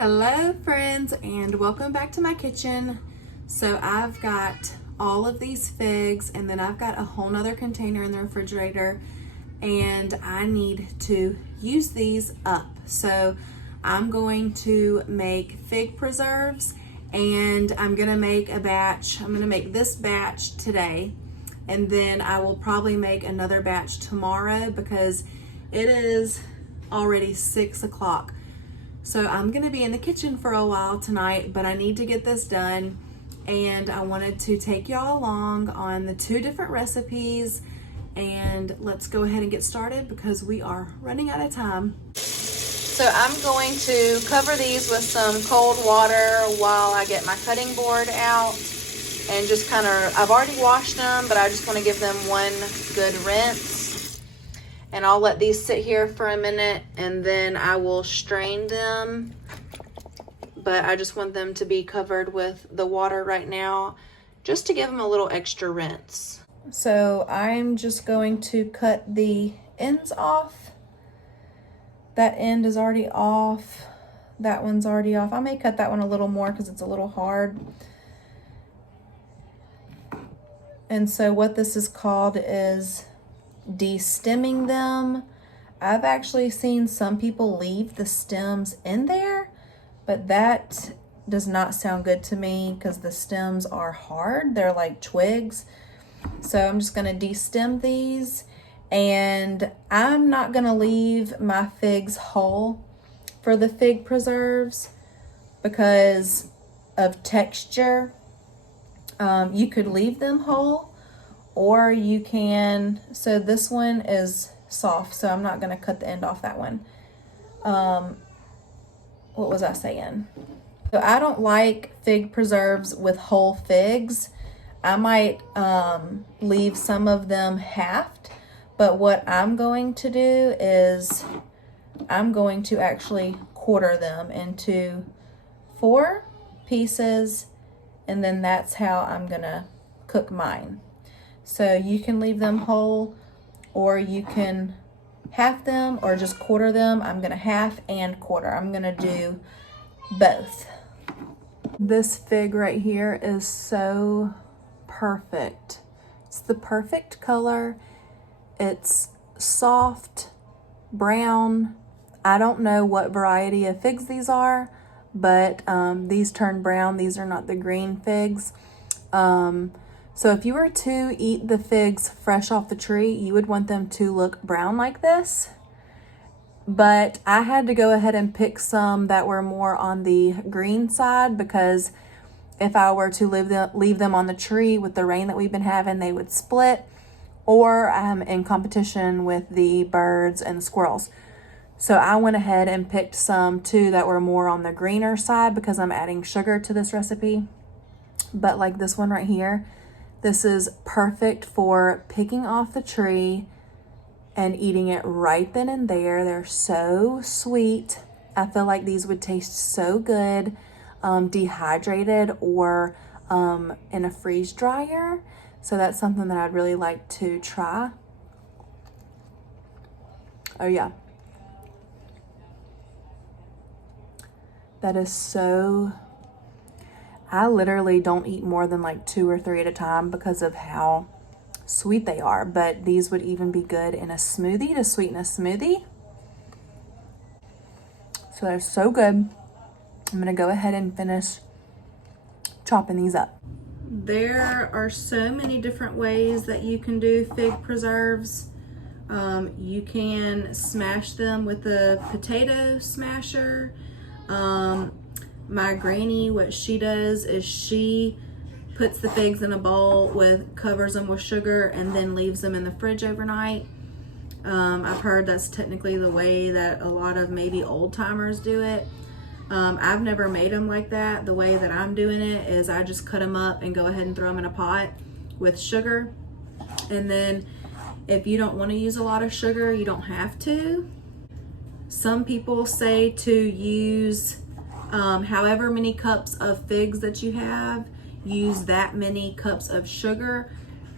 Hello friends, and welcome back to my kitchen. So I've got all of these figs, and then I've got a whole nother container in the refrigerator, and I need to use these up. So I'm going to make fig preserves, and I'm gonna make a batch. I'm gonna make this batch today, and then I will probably make another batch tomorrow because it is already 6 o'clock. So I'm gonna be in the kitchen for a while tonight, but I need to get this done. And I wanted to take y'all along on the two different recipes, and let's go ahead and get started because we are running out of time. So I'm going to cover these with some cold water while I get my cutting board out and just I've already washed them, but I just wanna give them one good rinse. And I'll let these sit here for a minute and then I will strain them. But I just want them to be covered with the water right now, just to give them a little extra rinse. So I'm just going to cut the ends off. That end is already off. That one's already off. I may cut that one a little more because it's a little hard. And so what this is called is de-stemming them. I've actually seen some people leave the stems in there, but that does not sound good to me because the stems are hard. They're like twigs. So I'm just gonna de-stem these, and I'm not gonna leave my figs whole for the fig preserves because of texture. You could leave them whole, or you can, so this one is soft, so I'm not gonna cut the end off that one. What was I saying? So I don't like fig preserves with whole figs. I might leave some of them halved, but what I'm going to do is I'm going to actually quarter them into 4 pieces, and then that's how I'm gonna cook mine. So you can leave them whole, or you can half them or just quarter them. I'm gonna half and quarter. I'm gonna do both. This fig right here is so perfect. It's the perfect color. It's soft, brown. I don't know what variety of figs these are, but these turn brown. These are not the green figs. So if you were to eat the figs fresh off the tree, you would want them to look brown like this. But I had to go ahead and pick some that were more on the green side, because if I were to leave them on the tree with the rain that we've been having, they would split, or I'm in competition with the birds and squirrels. So I went ahead and picked some too that were more on the greener side because I'm adding sugar to this recipe. But like this one right here, this is perfect for picking off the tree and eating it right then and there. They're so sweet. I feel like these would taste so good dehydrated or in a freeze dryer. So that's something that I'd really like to try. Oh yeah. That is so, I literally don't eat more than like 2 or 3 at a time because of how sweet they are. But these would even be good in a smoothie, to sweeten a smoothie. So they're so good. I'm gonna go ahead and finish chopping these up. There are so many different ways that you can do fig preserves. You can smash them with a potato smasher. My granny, what she does is she puts the figs in a bowl covers them with sugar and then leaves them in the fridge overnight. I've heard that's technically the way that a lot of maybe old timers do it. I've never made them like that. The way that I'm doing it is I just cut them up and go ahead and throw them in a pot with sugar. And then if you don't want to use a lot of sugar, you don't have to. Some people say to use however many cups of figs that you have, use that many cups of sugar.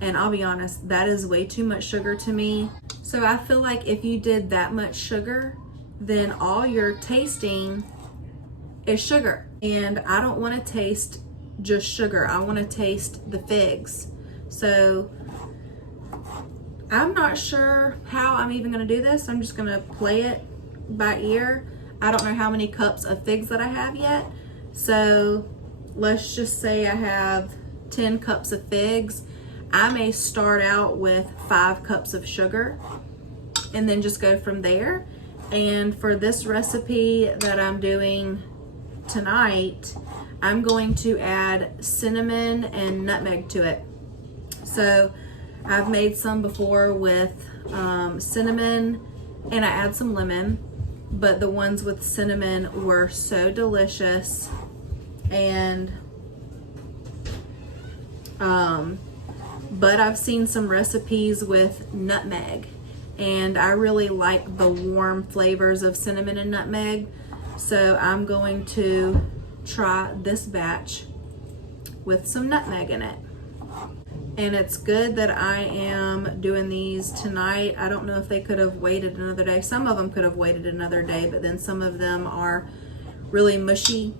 And I'll be honest, that is way too much sugar to me. So I feel like if you did that much sugar, then all you're tasting is sugar. And I don't want to taste just sugar. I want to taste the figs. So I'm not sure how I'm even going to do this. I'm just going to play it by ear. I don't know how many cups of figs that I have yet. So let's just say I have 10 cups of figs. I may start out with 5 cups of sugar and then just go from there. And for this recipe that I'm doing tonight, I'm going to add cinnamon and nutmeg to it. So I've made some before with cinnamon, and I add some lemon, but the ones with cinnamon were so delicious. And but I've seen some recipes with nutmeg, and I really like the warm flavors of cinnamon and nutmeg. So I'm going to try this batch with some nutmeg in it. And it's good that I am doing these tonight. I don't know if they could have waited another day. Some of them could have waited another day, but then some of them are really mushy.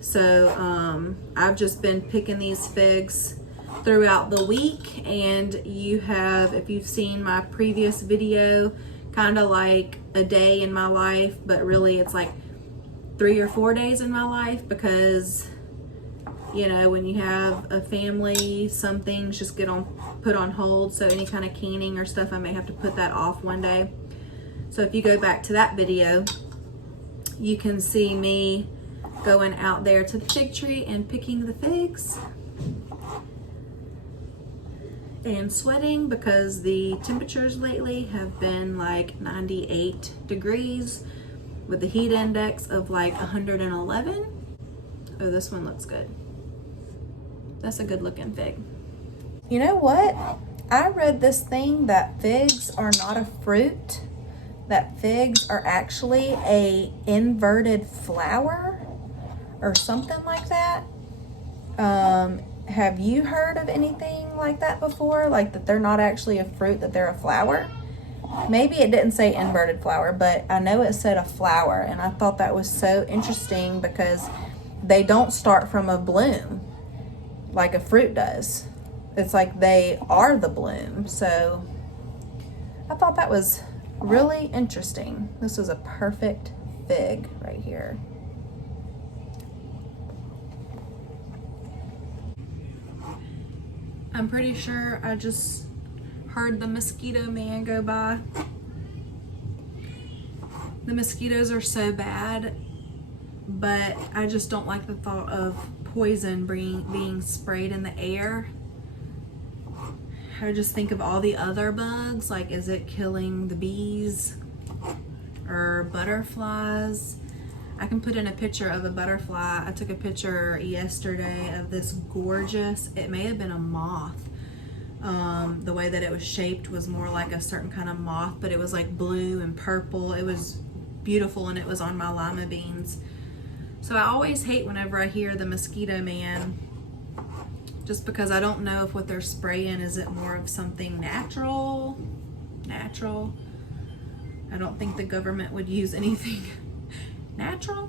So I've just been picking these figs throughout the week, and you have, if you've seen my previous video, kind of like a day in my life, but really it's like 3 or 4 days in my life, because you know, when you have a family, some things just get put on hold. So any kind of canning or stuff, I may have to put that off one day. So if you go back to that video, you can see me going out there to the fig tree and picking the figs and sweating, because the temperatures lately have been like 98 degrees with the heat index of like 111. Oh, this one looks good. That's a good looking fig. You know what? I read this thing that figs are not a fruit, that figs are actually a inverted flower or something like that. Have you heard of anything like that before? Like that they're not actually a fruit, that they're a flower? Maybe it didn't say inverted flower, but I know it said a flower, and I thought that was so interesting because they don't start from a bloom like a fruit does. It's like they are the bloom. So I thought that was really interesting. This was a perfect fig right here. I'm pretty sure I just heard the mosquito man go by. The mosquitoes are so bad, but I just don't like the thought of poison being sprayed in the air. I just think of all the other bugs, like is it killing the bees or butterflies? I can put in a picture of a butterfly. I took a picture yesterday of this gorgeous, it may have been a moth. The way that it was shaped was more like a certain kind of moth, but it was like blue and purple. It was beautiful, and it was on my lima beans. So I always hate whenever I hear the mosquito man, just because I don't know if what they're spraying, is it more of something natural? I don't think the government would use anything natural.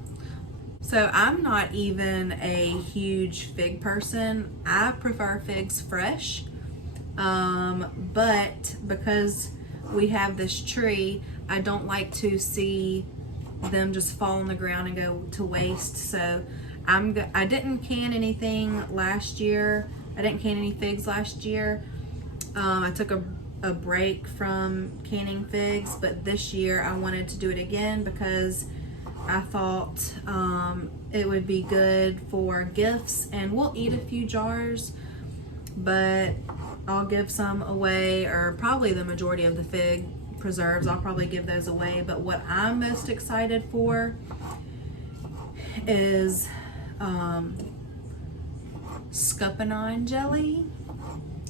So I'm not even a huge fig person. I prefer figs fresh, but because we have this tree, I don't like to see them just fall on the ground and go to waste. So I didn't can anything last year. I didn't can any figs last year. I took a break from canning figs, but this year I wanted to do it again because I thought it would be good for gifts, and we'll eat a few jars, but I'll give some away, or probably the majority of the fig preserves, I'll probably give those away. But what I'm most excited for is scuppernine jelly,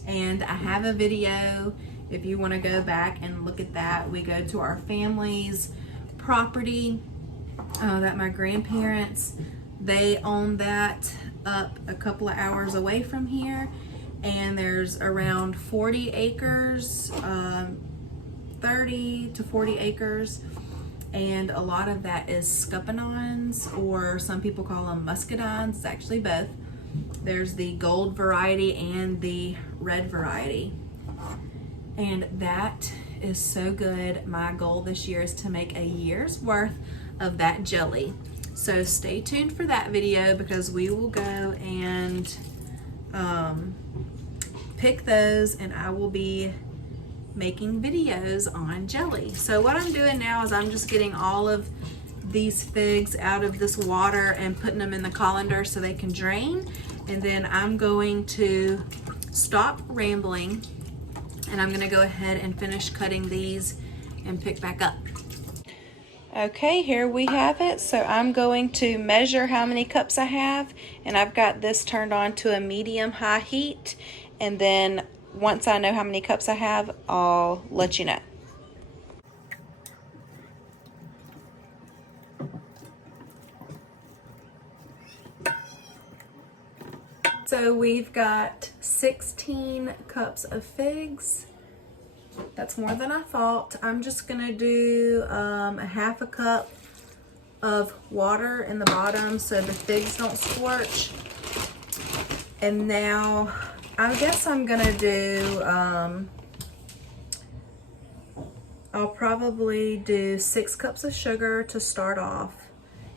and I have a video if you want to go back and look at that. We go to our family's property that my grandparents, they own that up a couple of hours away from here, and there's around 40 acres, 30 to 40 acres, and a lot of that is scuppernong's, or some people call them muscadines. It's actually both. There's the gold variety and the red variety, and that is so good. My goal this year is to make a year's worth of that jelly. So stay tuned for that video, because we will go and pick those, and I will be making videos on jelly. So what I'm doing now is I'm just getting all of these figs out of this water and putting them in the colander so they can drain, and then I'm going to stop rambling, and I'm going to go ahead and finish cutting these and pick back up. Okay, here we have it. So I'm going to measure how many cups I have, and I've got this turned on to a medium-high heat, and then once I know how many cups I have, I'll let you know. So we've got 16 cups of figs. That's more than I thought. I'm just gonna do a half a cup of water in the bottom so the figs don't scorch. And now I guess I'm gonna do, I'll probably do 6 cups of sugar to start off,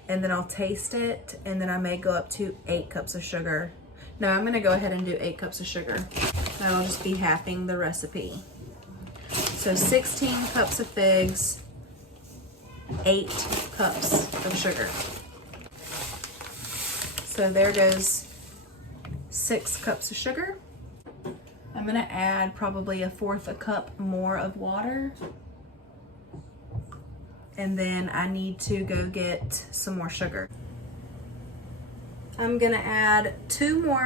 and then I'll taste it, and then I may go up to 8 cups of sugar. No, I'm gonna go ahead and do 8 cups of sugar. That'll just be halving the recipe. So 16 cups of figs, 8 cups of sugar. So there goes 6 cups of sugar. I'm gonna add probably 1/4 a cup more of water. And then I need to go get some more sugar. I'm gonna add 2 more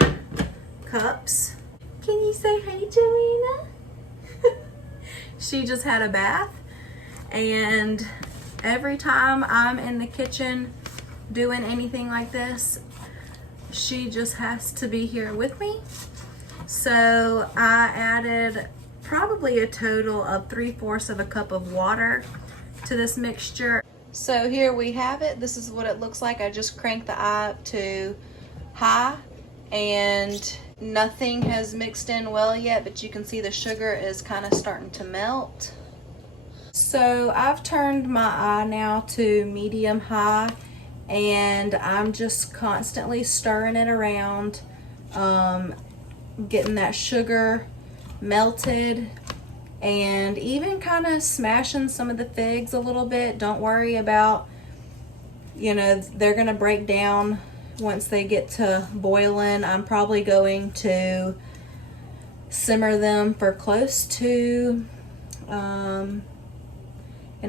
cups. Can you say hey, Joanna? She just had a bath, and every time I'm in the kitchen doing anything like this, she just has to be here with me. So I added probably a total of 3/4 of a cup of water to this mixture. So here we have it. This is what it looks like. I just cranked the eye up to high, and nothing has mixed in well yet, but you can see the sugar is kind of starting to melt. So I've turned my eye now to medium high, and I'm just constantly stirring it around, getting that sugar melted, and even kind of smashing some of the figs a little bit. Don't worry about, you know, they're gonna break down once they get to boiling. I'm probably going to simmer them for close to an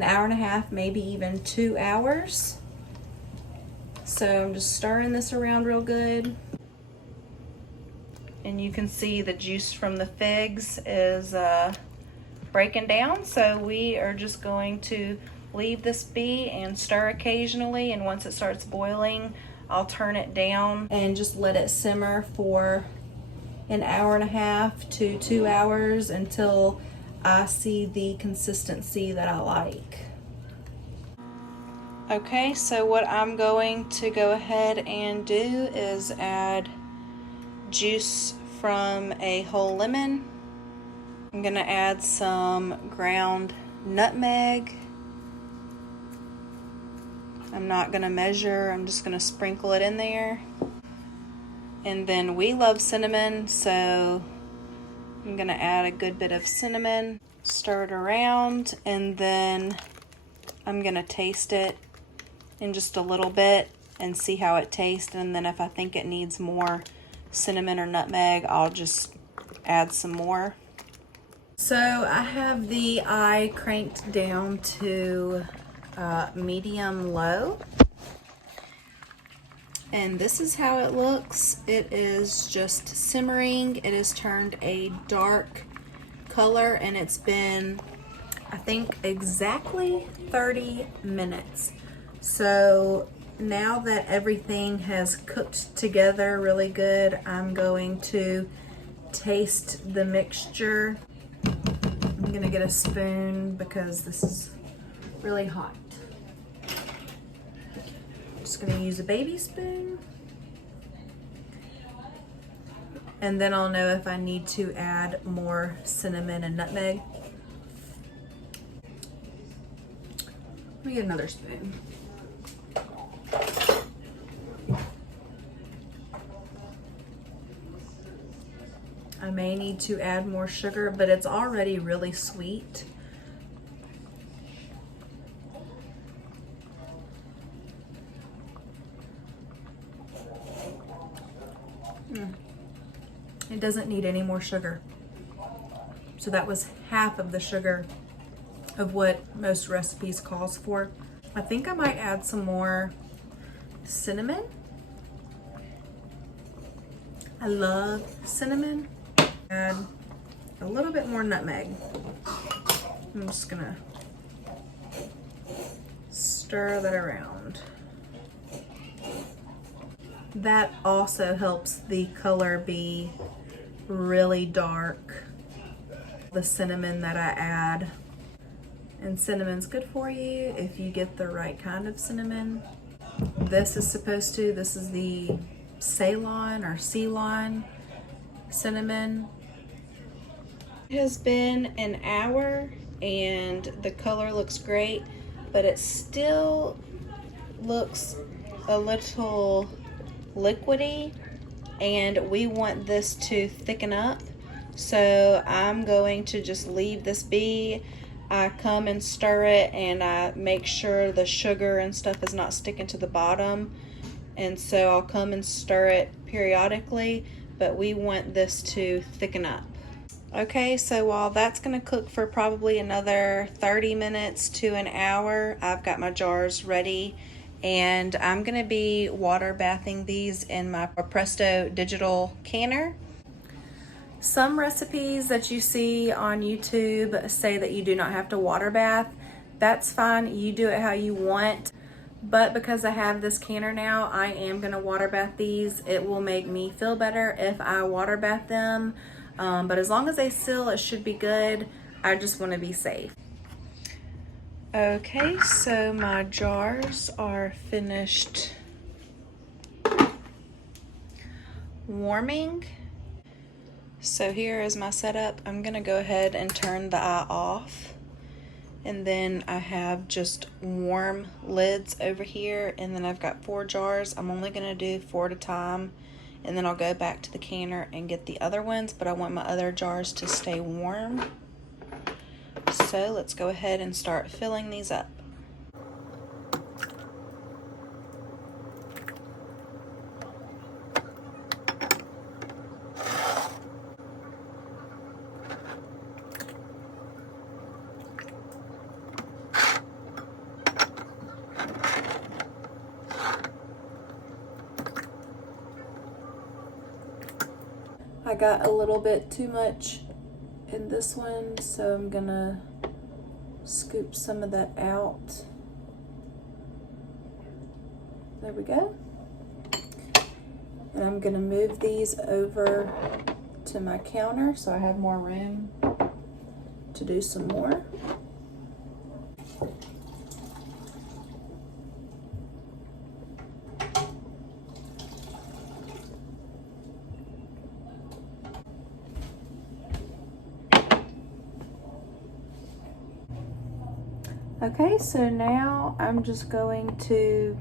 hour and a half, maybe even 2 hours. So I'm just stirring this around real good. And you can see the juice from the figs is breaking down. So we are just going to leave this be and stir occasionally, and once it starts boiling, I'll turn it down and just let it simmer for an hour and a half to 2 hours until I see the consistency that I like. Okay, so what I'm going to go ahead and do is add juice from a whole lemon. I'm gonna add some ground nutmeg. I'm not gonna measure, I'm just gonna sprinkle it in there. And then we love cinnamon, so I'm gonna add a good bit of cinnamon, stir it around, and then I'm gonna taste it in just a little bit and see how it tastes. And then if I think it needs more cinnamon or nutmeg, I'll just add some more. So I have the eye cranked down to medium low, and this is how it looks. It is just simmering. It has turned a dark color, and it's been, I think, exactly 30 minutes. So now that everything has cooked together really good, I'm going to taste the mixture. I'm gonna get a spoon because this is really hot. Just gonna use a baby spoon. And then I'll know if I need to add more cinnamon and nutmeg. Let me get another spoon. I may need to add more sugar, but it's already really sweet. It doesn't need any more sugar. So that was half of the sugar of what most recipes calls for. I think I might add some more cinnamon. I love cinnamon. Add a little bit more nutmeg. I'm just gonna stir that around. That also helps the color be really dark, the cinnamon that I add. And cinnamon's good for you if you get the right kind of cinnamon. This is the Ceylon or Ceylon cinnamon. It has been an hour and the color looks great, but it still looks a little liquidy, and we want this to thicken up. So I'm going to just leave this be. I come and stir it, and I make sure the sugar and stuff is not sticking to the bottom. And so I'll come and stir it periodically, but we want this to thicken up. Okay, so while that's gonna cook for probably another 30 minutes to an hour, I've got my jars ready, and I'm gonna be water bathing these in my Presto digital canner. Some recipes that you see on YouTube say that you do not have to water bath. That's fine, you do it how you want. But because I have this canner now, I am gonna water bath these. It will make me feel better if I water bath them. But as long as they seal, it should be good. I just wanna be safe. Okay, so my jars are finished warming. So here is my setup. I'm gonna go ahead and turn the eye off. And then I have just warm lids over here. And then I've got 4 jars. I'm only gonna do 4 at a time. And then I'll go back to the canner and get the other ones, but I want my other jars to stay warm. So let's go ahead and start filling these up. I got a little bit too much in this one, so I'm gonna scoop some of that out. There we go. And I'm gonna move these over to my counter so I have more room to do some more. Okay, so now I'm just going to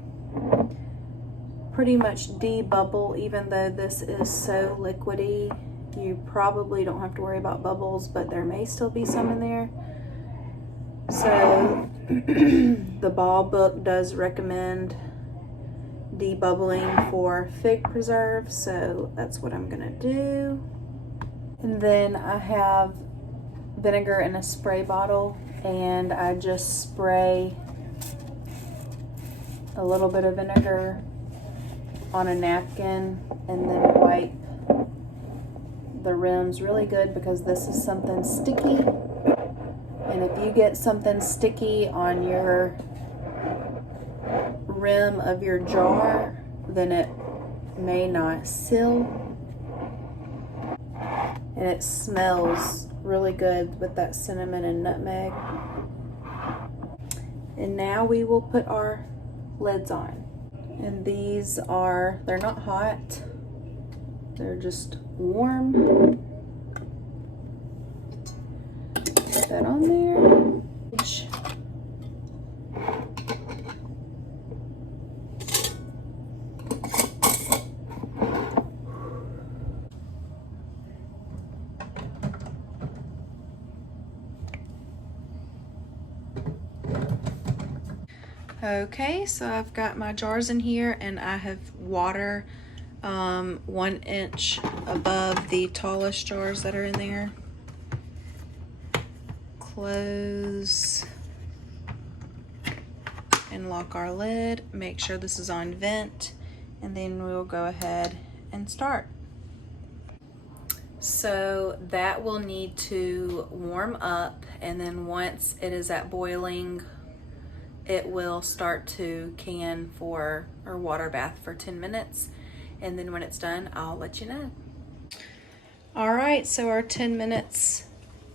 pretty much de-bubble. Even though this is so liquidy, you probably don't have to worry about bubbles, but there may still be some in there. So the Ball book does recommend de-bubbling for fig preserve, so that's what I'm gonna do. And then I have vinegar in a spray bottle, and I just spray a little bit of vinegar on a napkin and then wipe the rims really good, because this is something sticky, and if you get something sticky on your rim of your jar, then it may not seal. And it smells really good with that cinnamon and nutmeg. And now we will put our lids on. And these are, they're not hot, they're just warm. Put that on there. Okay, so I've got my jars in here and I have water 1 inch above the tallest jars that are in there. Close and lock our lid. Make sure this is on vent, and then we'll go ahead and start. So that will need to warm up, and then once it is at boiling, it will start to can for or water bath for 10 minutes. And then when it's done, I'll let you know. All right, so our 10 minutes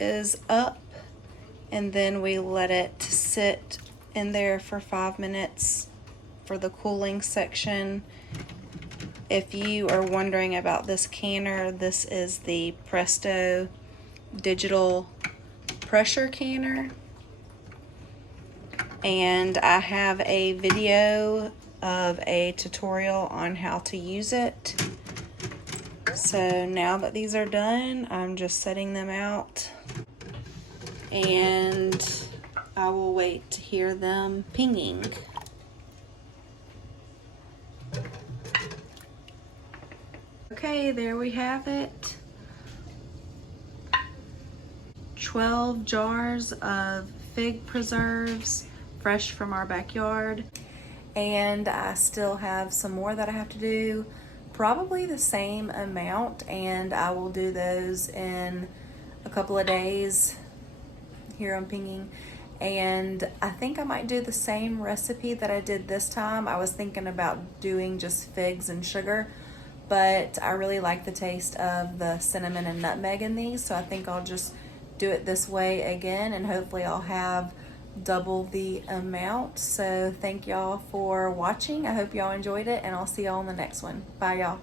is up, and then we let it sit in there for 5 minutes for the cooling section. If you are wondering about this canner, this is the Presto digital pressure canner. And I have a video of a tutorial on how to use it. So now that these are done, I'm just setting them out, and I will wait to hear them pinging. Okay, there we have it. 12 jars of fig preserves, fresh from our backyard. And I still have some more that I have to do, probably the same amount, and I will do those in a couple of days. Here I'm pinging. And I think I might do the same recipe that I did this time. I was thinking about doing just figs and sugar, but I really like the taste of the cinnamon and nutmeg in these, so I think I'll just do it this way again, and hopefully I'll have double the amount. So thank y'all for watching. I hope y'all enjoyed it, and I'll see y'all in the next one. Bye, y'all.